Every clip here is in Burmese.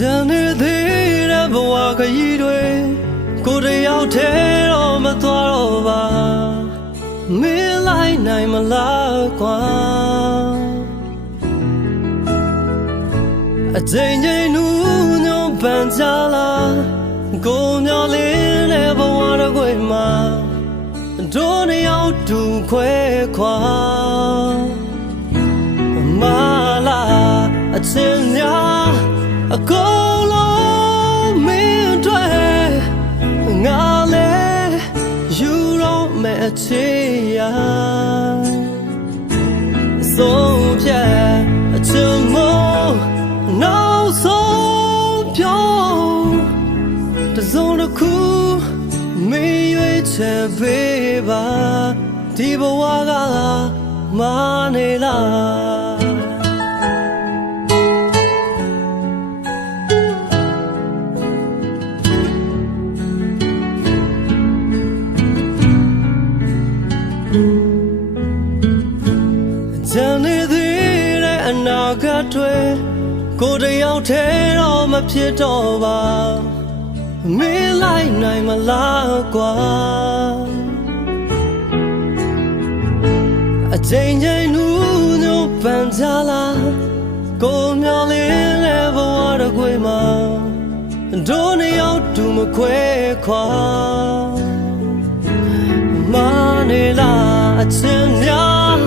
ကျန်နေတဲ့ဘဝခရီးတွေကိုယ်တယောက်တည်းတော့မသွားတော့ပါမင်းလိုက်နိုင်မလားကွာအချိန်ချင်းနူးညွန့်ပန်းကြလားကိုမျောလေးတဲ့ဘဝတစ်ခွေမှာတို့နှစ်ယောက်တူခွဲခွာမလာအချင်းများအကုန်လုံးမင်းတွေ့ငါလဲယူတော့မဲ့အချေရဆုံးဖြတ်အချင်မို့နောက်ဆုံးပြောတစုံတစ်ခုမင်းရွေးချယ်ပေးပါဒီဘဝကမာနေလားကျန်နေသေးတဲ့အနာဂတ်တွေကိုယ်တယောက်တည်းတော့မဖြစ်တော့ပါမင်းလိုက်နိုင်မလားကွာအချိန်ချင်းနူးညွန့်ပန်းကြလားကိုမျောလေးတဲ့ဘဝတစ်ခွေမှာတို့နှစ်ယောက်တူမခွဲခွာမနေလားအချင်းများ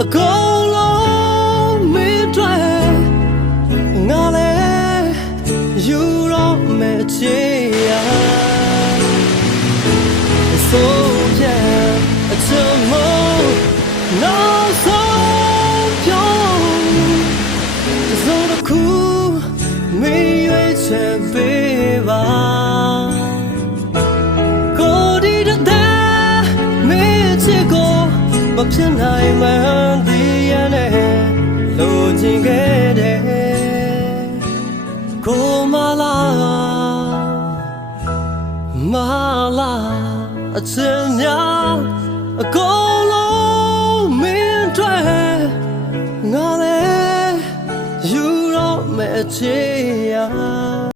အကုန်လုံးမင်းတွေ့ငါလဲယူတော့မဲ့ချေရဆုံးဖြတ်အချင်မို့နောက်ဆုံးပြောစုံတစ်ခုမင်းရွေးချယ်ပေးပါကိုဒီတဲ့မင်းချစ်ကိုမဖြစ်နိုင်မှန်းသိရနဲ့လိုချင်ခဲ့တယ်ကိုမလာအချင်များအကုန်လုံးမင်းတွေ့ငါလဲယူတော့မဲ့ချေရ